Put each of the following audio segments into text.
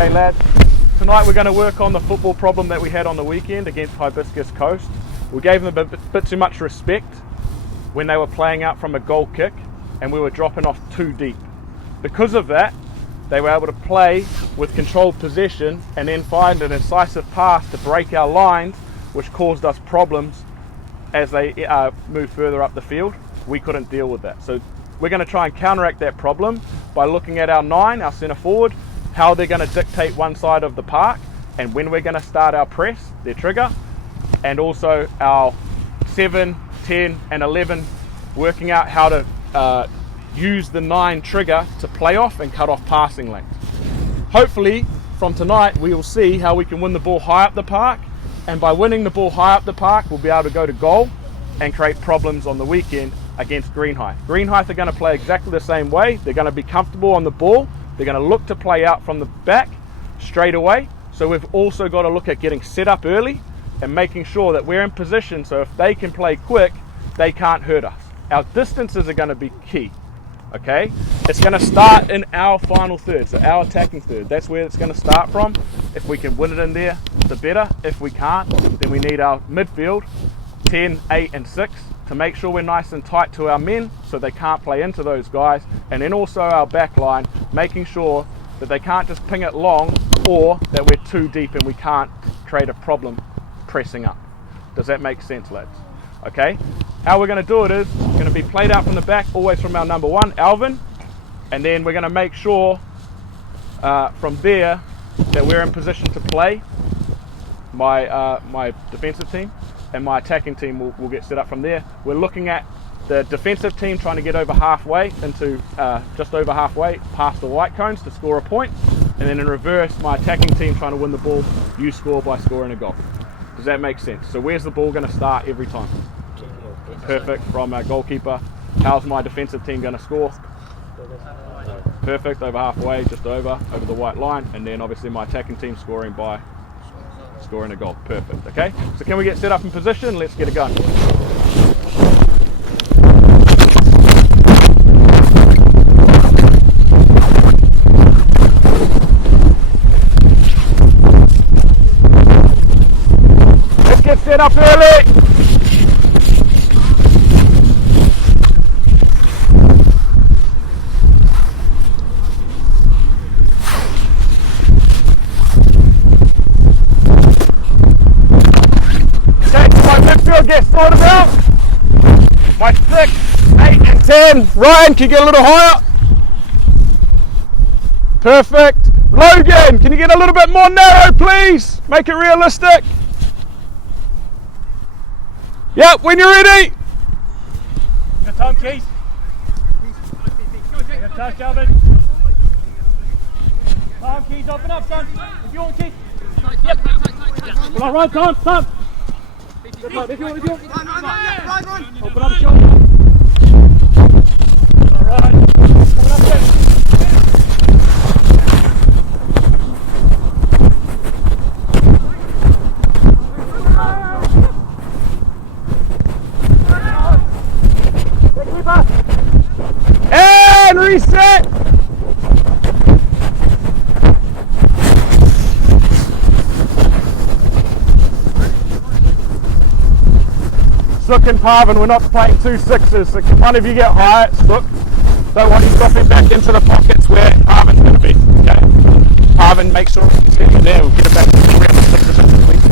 Okay lads, tonight we're going to work on the football problem that we had on the weekend against Hibiscus Coast. We gave them a bit too much respect when they were playing out from a goal kick and we were dropping off too deep. Because of that, they were able to play with controlled possession and then find an incisive pass to break our lines, which caused us problems as they moved further up the field. We couldn't deal with that. So we're going to try and counteract that problem by looking at our 9, our centre forward, how they're going to dictate one side of the park and when we're going to start our press, their trigger, and also our 7, 10 and 11 working out how to use the 9 trigger to play off and cut off passing lanes. Hopefully from tonight we will see how we can win the ball high up the park, and by winning the ball high up the park we'll be able to go to goal and create problems on the weekend against Greenhithe. Greenhithe are going to play exactly the same way. They're going to be comfortable on the ball. They're going to look to play out from the back straight away. So we've also got to look at getting set up early and making sure that we're in position so if they can play quick, they can't hurt us. Our distances are going to be key. Okay, it's going to start in our final third, so our attacking third. That's where it's going to start from. If we can win it in there, the better. If we can't, then we need our midfield, 10, 8 and 6, to make sure we're nice and tight to our men so they can't play into those guys. And then also our back line, making sure that they can't just ping it long or that we're too deep and we can't create a problem pressing up. Does that make sense, lads? Okay, how we're going to do it is going to be played out from the back, always from our number 1, Alvin, and then we're going to make sure from there that we're in position to play. My defensive team and my attacking team will get set up from there. We're looking at the defensive team trying to get over halfway into just over halfway past the white cones to score a point, and then in reverse my attacking team trying to win the ball. You score by scoring a goal. Does that make sense? So where's the ball going to start every time? Perfect, from our goalkeeper. How's my defensive team going to score? Perfect, over halfway, just over the white line, and then obviously my attacking team scoring by scoring a goal. Perfect. Okay, so can we get set up in position? Let's get it going. Let's get set up early. Get sorted out. My 6, 8 and 10. Ryan, can you get a little higher? Perfect. Logan, can you get a little bit more narrow, please? Make it realistic. Yep, when you're ready. Good time, Keith. Good touch, Alvin. Time, Keith, open up, son. If you want, Keith. Yep. Come on, run, time. Good luck, if you want. Run. Open up, shoulder. Alright. Coming up there. And reset. Sook and Parvin, we're not playing 2 6s, so can one of you get high at Sook? Don't want you dropping back into the pockets where Parvin's going to be, okay? Parvin, make sure he's getting there, we'll get it back to the rest of the 6s, please.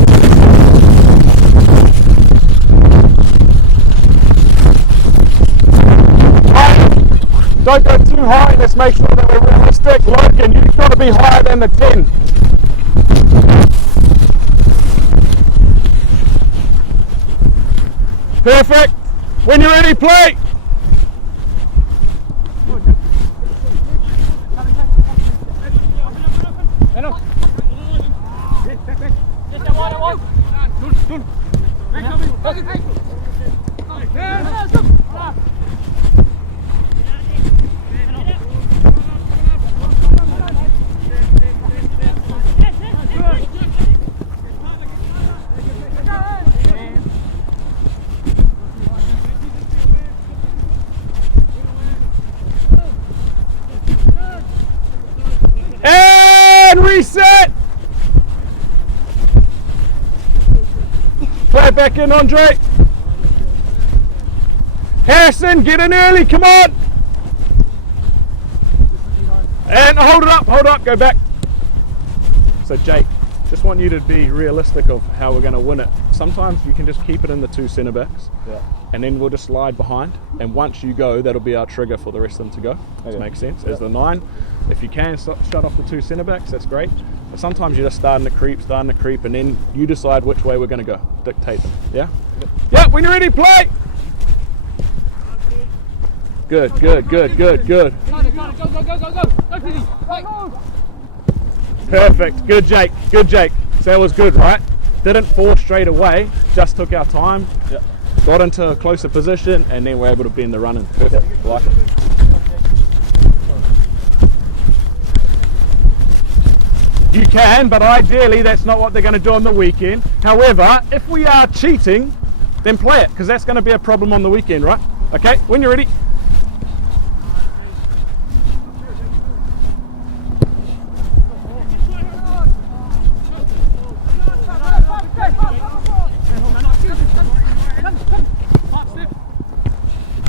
Right. Don't go too high, let's make sure that we're realistic. Logan, you've got to be higher than the 10. Perfect. When you're ready, play. And reset. Go back in, Andre. Harrison, get in early, come on. And hold it up, go back. So Jake, just want you to be realistic of how we're going to win it. Sometimes you can just keep it in the 2 centre backs, and then we'll just slide behind, and once you go, that'll be our trigger for the rest of them to go. Does that make sense? As the 9, if you can shut off the 2 centre backs, that's great. But sometimes you're just starting to creep, and then you decide which way we're going to go. Dictate them. Yeah? Yeah, when you're ready, play! Good. Go. Perfect. Good, Jake. So that was good, right? Didn't force straight away, just took our time, got into a closer position, and then we're able to bend the running. Perfect. Like it. You can, but ideally that's not what they're going to do on the weekend. However, if we are cheating, then play it, because that's going to be a problem on the weekend, right? Okay, when you're ready.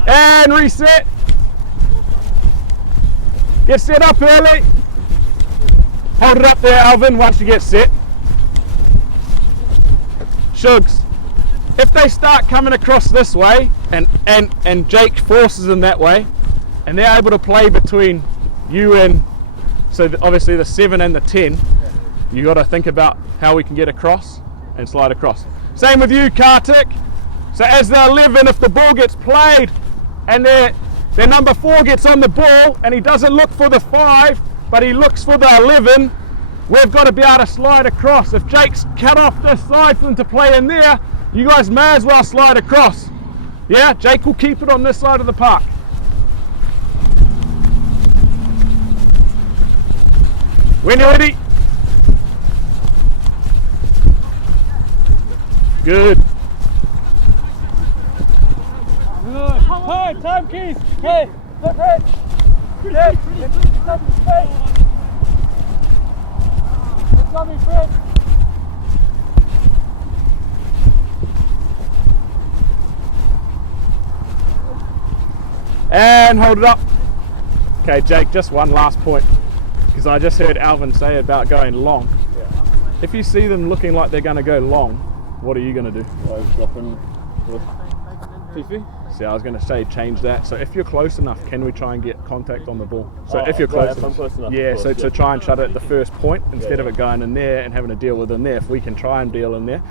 And reset. Get set up early. Hold it up there, Alvin, once you get set. Shugs, if they start coming across this way and Jake forces them that way, and they're able to play between you and, so obviously the 7 and the 10, you got to think about how we can get across and slide across. Same with you, Kartik. So as the 11, if the ball gets played and their number 4 gets on the ball and he doesn't look for the 5, but he looks for the 11, we've got to be able to slide across. If Jake's cut off this side for them to play in there, you guys may as well slide across. Yeah, Jake will keep it on this side of the park. When you're ready. Good. Hey, time keys. Hey, look, hey. Hey, let's go, my friend. And hold it up. Okay, Jake, just one last point, because I just heard Alvin say about going long. If you see them looking like they're going to go long, what are you going to do? Drop in with Fifi. See, I was going to say change that. So if you're close enough, can we try and get contact on the ball? So if you're close, I'm close enough. yeah. Course, So to try and shut it at the first point instead of it going in there and having to deal with in there. If we can try and deal in there,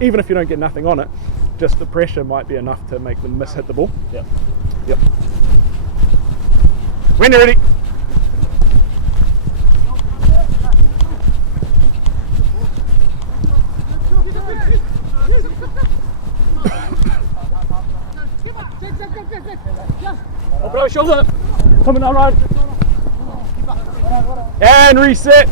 even if you don't get nothing on it, just the pressure might be enough to make them miss hit the ball. Yep. When you're ready. Bro, shoulder. Coming down right. And reset.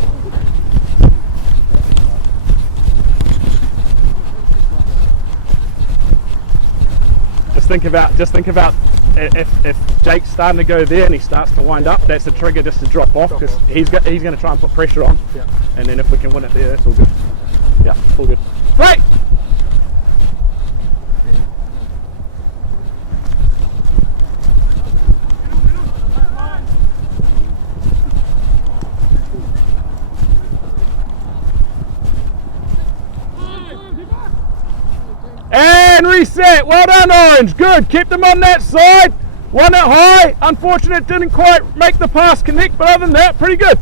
Just think about if Jake's starting to go there and he starts to wind up, that's the trigger just to drop off, because he's going to try and put pressure on. Yeah. And then if we can win it there, that's all good. Yeah, all good. Right. And reset. Well done, Orange. Good. Keep them on that side. Won it high. Unfortunate, didn't quite make the pass connect, but other than that, pretty good.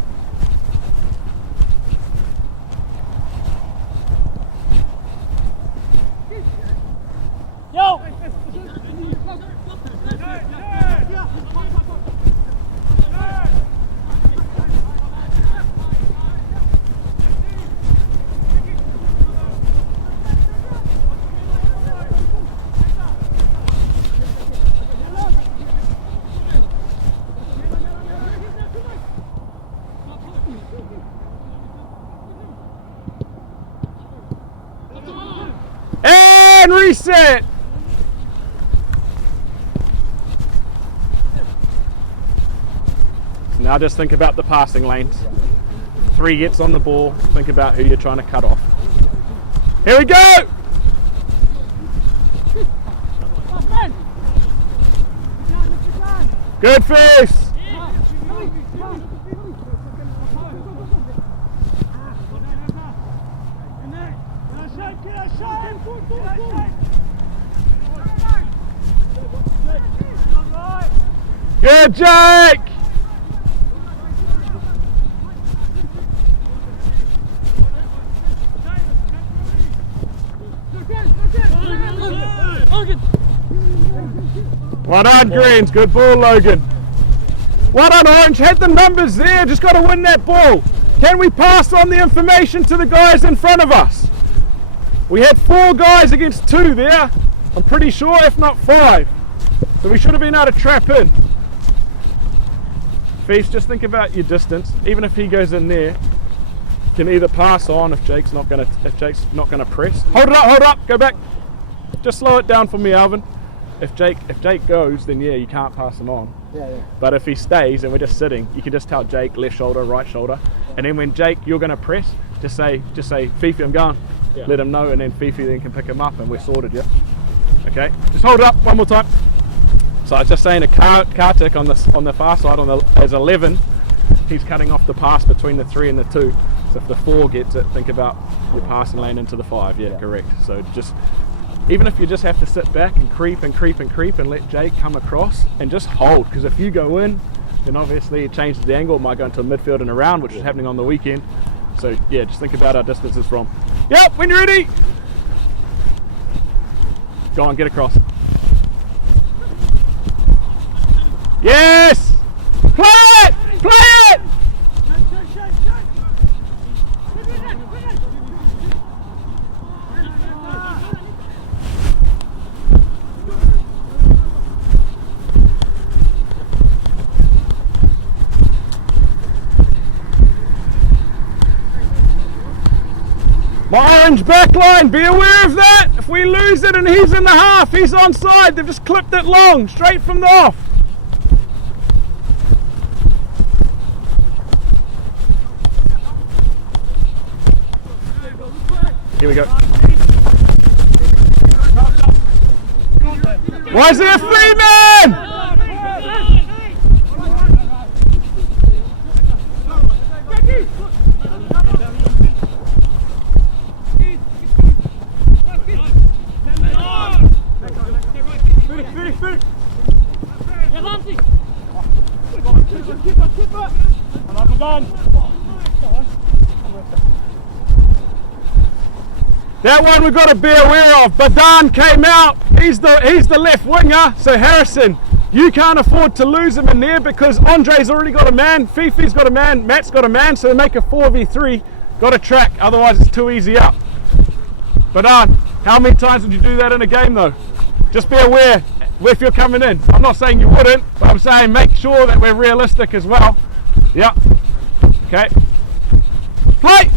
Yo. And reset. Now just think about the passing lanes. 3 gets on the ball, think about who you're trying to cut off. Here we go! Good face. Good, Jake. Well done, Greens. Good ball, Logan. Well done, Orange. Had the numbers there. Just got to win that ball. Can we pass on the information to the guys in front of us? We had 4 guys against 2 there. I'm pretty sure, if not 5. So we should have been able to trap in. Feast, just think about your distance. Even if he goes in there, you can either pass on if Jake's not gonna press. Hold it up, go back. Just slow it down for me, Alvin. If Jake goes, then yeah, you can't pass him on. Yeah. But if he stays and we're just sitting, you can just tell Jake left shoulder, right shoulder, and then when Jake, you're gonna press, just say, Fifi, I'm going. Yeah. Let him know, and then Fifi then can pick him up, and we're sorted. Yeah. Okay. Just hold it up one more time. So I was just saying, a Kartik on the far side as 11, he's cutting off the pass between the 3 and the 2. So if the 4 gets it, think about your passing lane into the 5. Yeah, correct. So just, even if you just have to sit back and creep and let Jake come across and just hold, because if you go in, then obviously it changes the angle. It might go into a midfield and around, which is happening on the weekend. So yeah, just think about our distances from. Yep, when you're ready. Go on, get across. Yes! Play it! Play it! My orange backline, be aware of that. If we lose it and he's in the half, he's onside. They've just clipped it long, straight from the off. Here we go. Why is there a 3-man? That one we've got to be aware of. Badan came out. He's the left winger. So Harrison, you can't afford to lose him in there because Andre's already got a man, Fifi's got a man, Matt's got a man. So they make a 4v3. Got to track, otherwise it's too easy up. Badan, how many times would you do that in a game though? Just be aware if you're coming in. I'm not saying you wouldn't, but I'm saying make sure that we're realistic as well. Yeah. Okay. Play.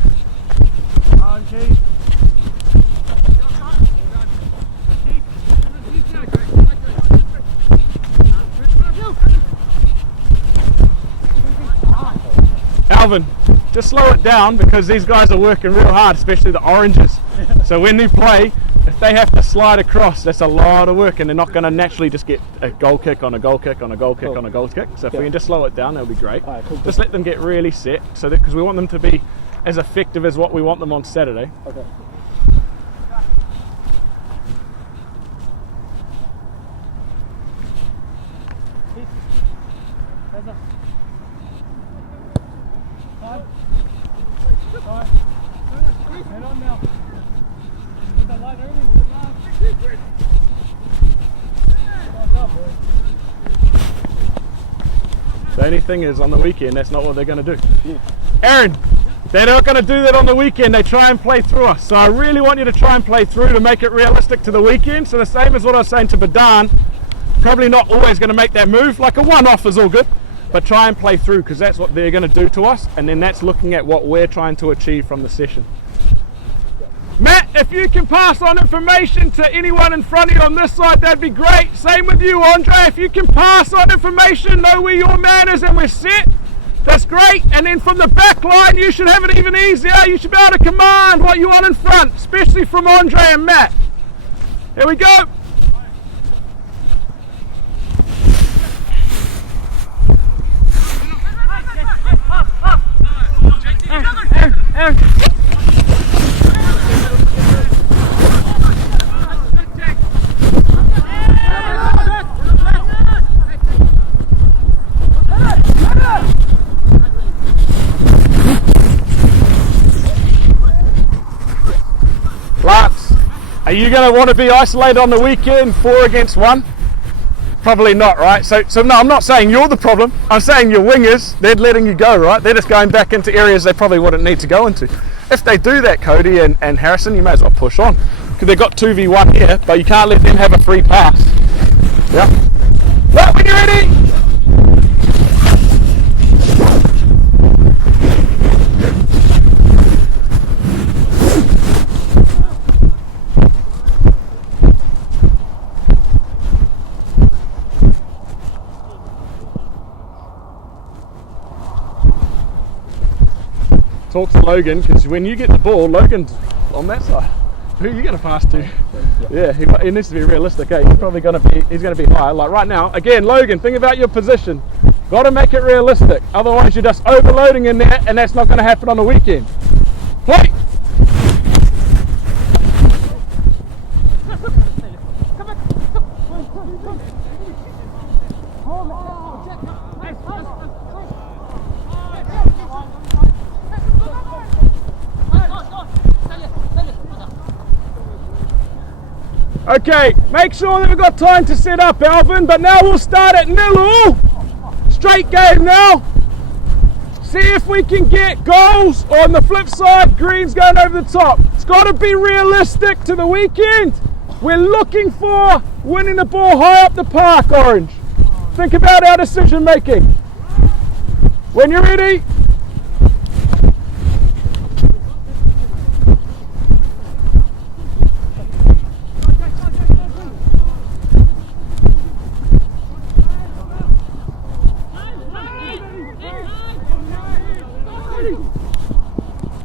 Alvin, just slow it down because these guys are working real hard, especially the oranges. So when they play, if they have to slide across, that's a lot of work and they're not going to naturally just get a goal kick on a goal kick on a goal kick on a goal kick. So if we can just slow it down, that'll be great. Cool. Just let them get really set, so that because we want them to be as effective as what we want them on Saturday. Okay. The only thing is, on the weekend, that's not what they're going to do. Yeah. Aaron, they're not going to do that on the weekend. They try and play through us. So I really want you to try and play through to make it realistic to the weekend. So the same as what I was saying to Badan, probably not always going to make that move. Like a one-off is all good, but try and play through because that's what they're going to do to us. And then that's looking at what we're trying to achieve from the session. Matt, if you can pass on information to anyone in front of you on this side, that'd be great. Same with you, Andre. If you can pass on information, know where your man is and we're set, that's great. And then from the back line, you should have it even easier. You should be able to command what you want in front, especially from Andre and Matt. Here we go. Aaron. Lance, are you going to want to be isolated on the weekend 4 against 1? Probably not, right? So no, I'm not saying you're the problem. I'm saying your wingers, they're letting you go, right? They're just going back into areas they probably wouldn't need to go into. If they do that, Cody and Harrison, you may as well push on. Because they've got 2v1 here, but you can't let them have a free pass. Yeah? Right, when you're ready! Talk to Logan, because when you get the ball, Logan's on that side. Who are you going to pass to? Yeah, he needs to be realistic. Eh? He's probably going to be high. Like right now, again, Logan, think about your position. Got to make it realistic. Otherwise, you're just overloading in there, and that's not going to happen on the weekend. Play. Okay, make sure that we've got time to set up, Alvin, but now we'll start at 0-0. Straight game now. See if we can get goals. On the flip side, Green's going over the top. It's got to be realistic to the weekend. We're looking for winning the ball high up the park, Orange. Think about our decision making. When you're ready.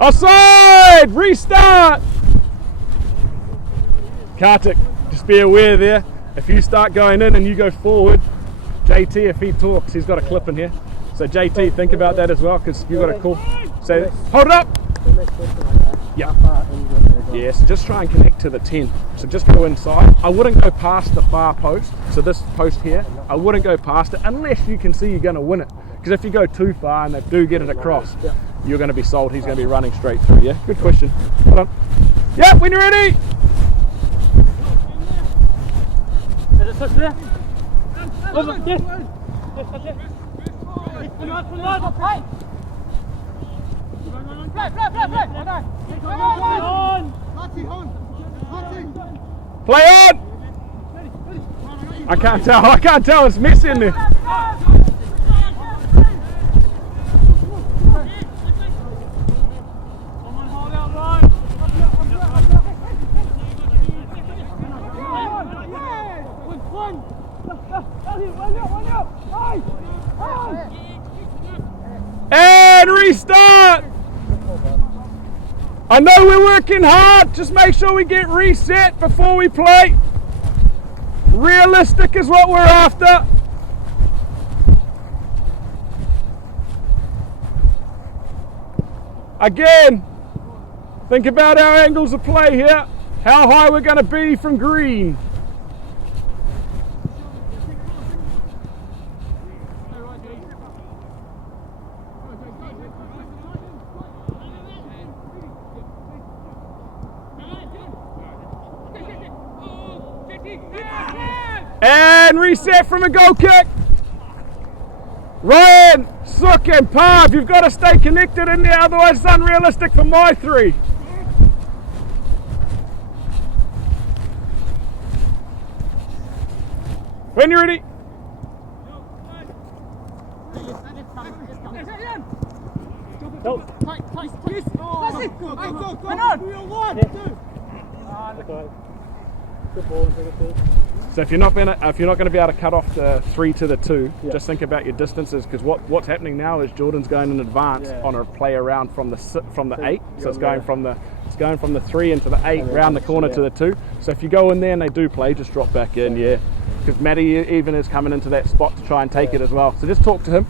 Offside! Restart! Kartik, just be aware there. If you start going in and you go forward, JT, if he talks, he's got a clip in here. So JT, think about that as well, because you've got a call. So hold it up! Yeah. Yes, just try and connect to the 10. So just go inside. I wouldn't go past the far post. So this post here, I wouldn't go past it unless you can see you're going to win it. Because if you go too far and they do get it across, you're going to be sold. He's going to be running straight through. Yeah, good question. Hold on. Yeah, when you're ready. Play on. I can't tell. It's messy in there. And restart! I know we're working hard, just make sure we get reset before we play. Realistic is what we're after. Again, think about our angles of play here, how high we're going to be from green. And reset from a goal kick. Ryan, Sook and Parv, you've got to stay connected in there, otherwise it's unrealistic for my 3. When you're ready. So if you're not going to be able to cut off the 3 to the 2, just think about your distances, because what's happening now is Jordan's going in advance on a play around from the 8. So it's going from the 3 into the 8, round the corner to the 2. So if you go in there and they do play, just drop back in, because Matty even is coming into that spot to try and take it as well. So just talk to him.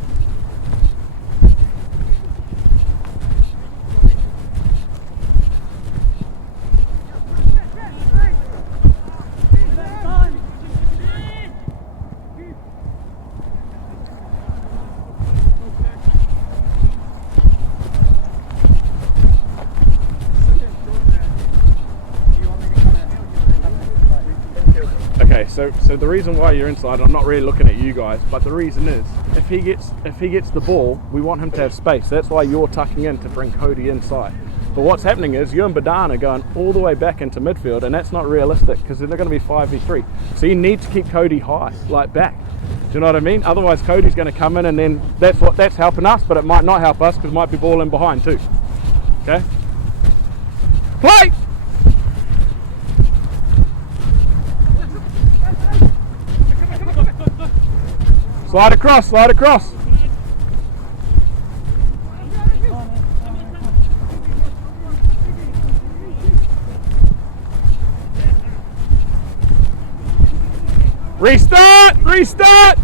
So the reason why you're inside, I'm not really looking at you guys, but the reason is if he gets the ball, we want him to have space. That's why you're tucking in to bring Cody inside. But what's happening is you and Badan are going all the way back into midfield, and that's not realistic because they're going to be 5v3. So you need to keep Cody high, like back. Do you know what I mean? Otherwise Cody's going to come in, and then that's helping us, but it might not help us because it might be ball in behind too. Okay? Play! Slide across, slide across. Restart, restart,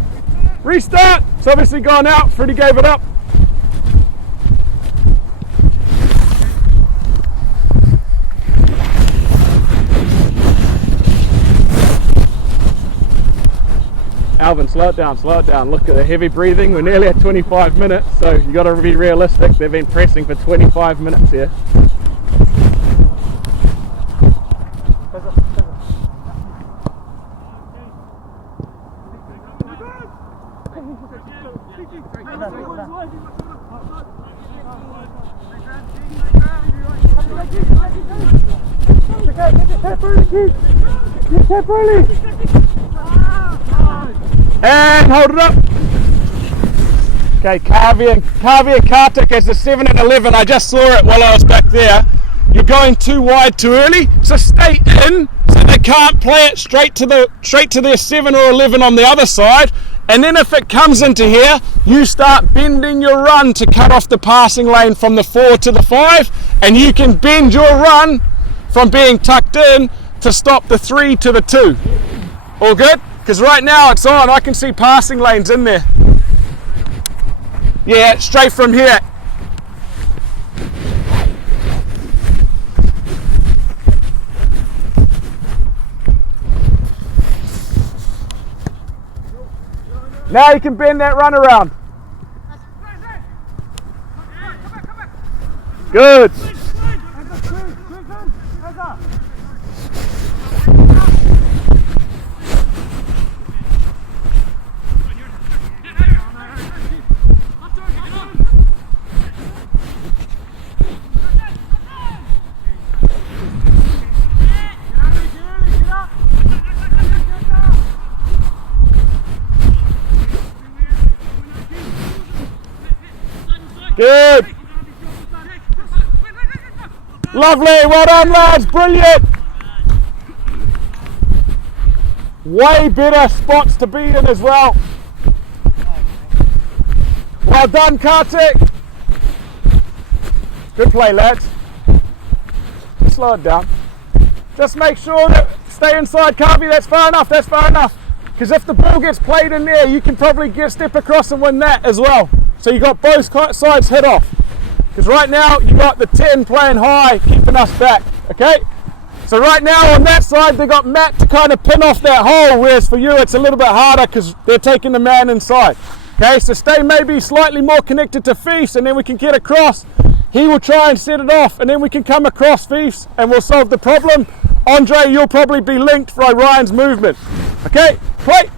restart. It's obviously gone out. Freddie gave it up. Alvin, slow it down, slow it down. Look at the heavy breathing. We're nearly at 25 minutes, so you got to be realistic. They've been pressing for 25 minutes here. And hold it up. Okay, Kavi and Kartik as the 7 and 11. I just saw it while I was back there. You're going too wide too early, so stay in so they can't play it straight to their 7 or 11 on the other side. And then if it comes into here, you start bending your run to cut off the passing lane from the 4 to the 5, and you can bend your run from being tucked in to stop the 3 to the 2. All good? Because right now it's on. I can see passing lanes in there. Yeah, straight from here. Now you can bend that run around. Good. Good. Lovely. Well done, lads. Brilliant. Way better spots to be in as well. Well done, Kartik. Good play, lads. Slow it down. Just make sure that stay inside, Kavi. That's far enough. That's far enough. Because if the ball gets played in there, you can probably step across and win that as well. So you got both sides hit off. Because right now you got the 10 playing high, keeping us back. Okay. So right now on that side they got Matt to kind of pin off that hole, whereas for you it's a little bit harder because they're taking the man inside. Okay. So stay maybe slightly more connected to Feast, and then we can get across. He will try and set it off, and then we can come across Feast and we'll solve the problem. Andre, you'll probably be linked by Ryan's movement. Okay, play.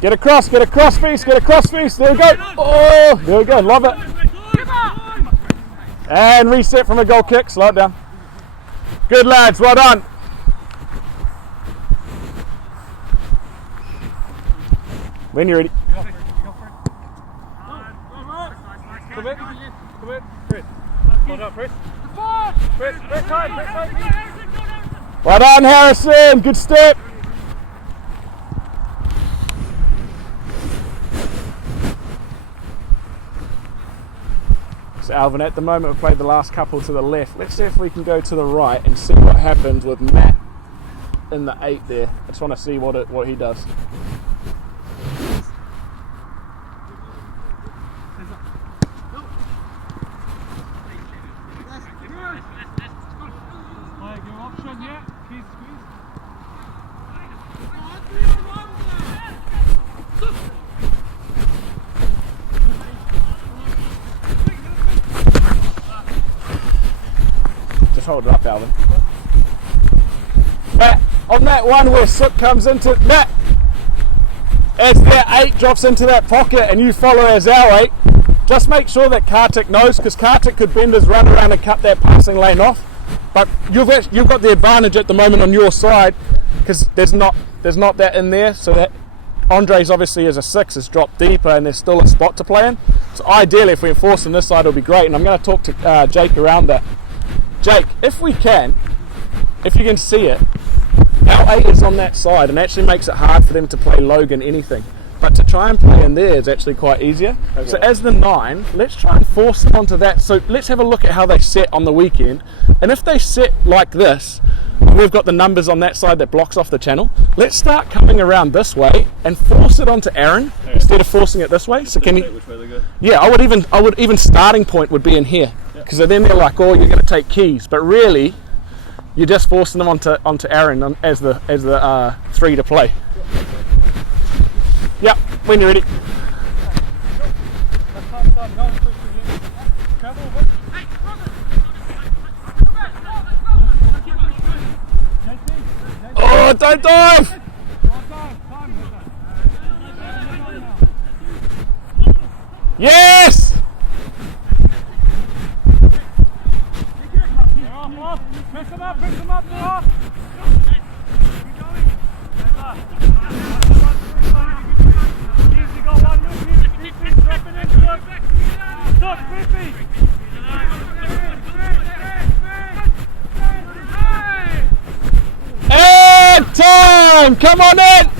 Get across, Feast, get across, Feast. There we go. Oh, there we go, love it. And reset from a goal kick, slow it down. Good lads, well done. When you're ready. Come in. Press. Hold up, press. Press tight. Well done, Harrison, good step. So Alvin, at the moment we've played the last couple to the left. Let's see if we can go to the right and see what happens with Matt in the 8 there. I just want to see what he does. Hold it up, Alvin. Back. on that one where Sook comes into that, as their 8 drops into that pocket and you follow as our 8, just make sure that Kartik knows, because Kartik could bend his run around and cut that passing lane off. But you've got the advantage at the moment on your side, because there's not that in there, so that Andre's obviously as a 6 has dropped deeper and there's still a spot to play in. So ideally if we enforce on this side it'll be great, and I'm going to talk to Jake around that. Jake, if you can see it, our 8 is on that side and actually makes it hard for them to play Logan anything. But to try and play in there is actually quite easier. Okay. So as the 9, let's try and force them onto that. So let's have a look at how they set on the weekend. And if they set like this, we've got the numbers on that side that blocks off the channel. Let's start coming around this way and force it onto Aaron instead of forcing it this way. So can you? Which way they go? Yeah, I would even starting point would be in here, because then they're like, oh, you're going to take keys, but really, you're just forcing them onto Aaron as the 3 to play. Yep, when you're ready. Oh, don't dive! Yes! Pick them up, off. And time! Come on in!